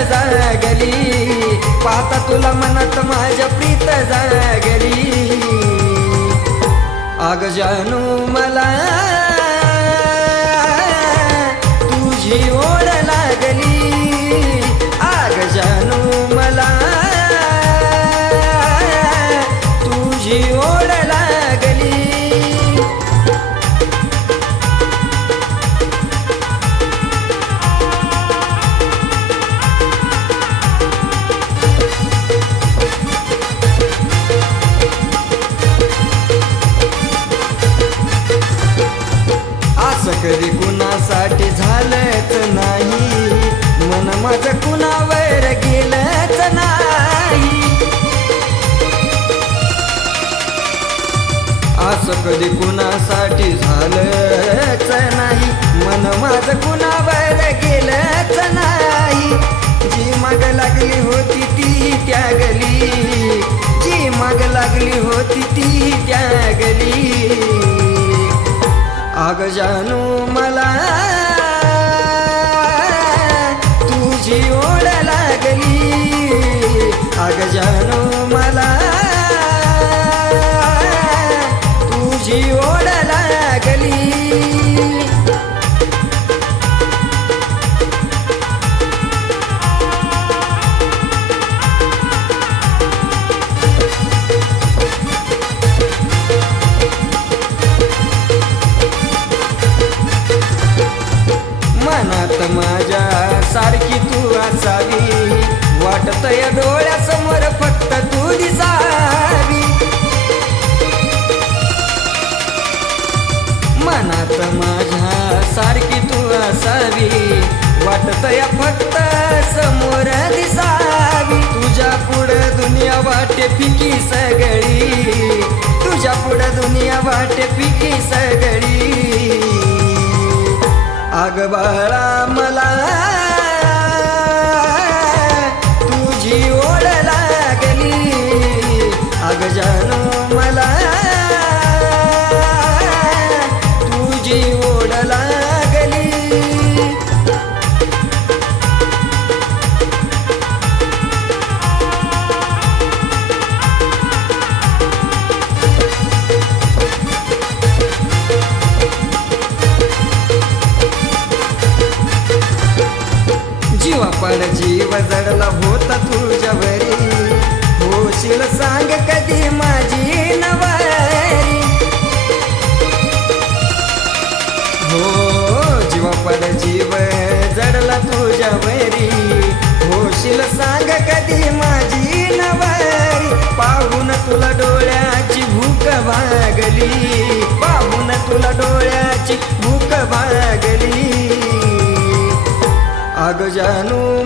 जागली. पाहता तुला मनात माझ्या प्रीत जागली. अग जानू मला असं कधी कुणासाठी झालंच नाही? मन माझं कुणावर गेलंच नाही? जी माग लागली होती ती त्यागली. जी माग लागली होती ती त्यागली. आग जानू मला तुझी ओढ लागली. अग जानू तुझी ओढ लागली. मनात माझ्या सारखी तू असावी. वाटत या डोळ्यासमोर मनात माझ्या सारखी तू असावी. वाटत या फक्त समोर दिसावी. तुझ्या पुढं दुनिया वाटे फिकी सगळी. तुझ्या पुढं दुनिया वाटे फिकी सगळी. आग बाळा चढला होता तुझ्यावरी. होशील सांग कधी माझी नवारी. हो जीवापाड जीव जडला तुझ्यावरी. होशील सांग कधी माझी नवारी. पाहून तुला डोळ्याची भूक भागली. पाहून तुला डोळ्याची भूक भागली. अग जानू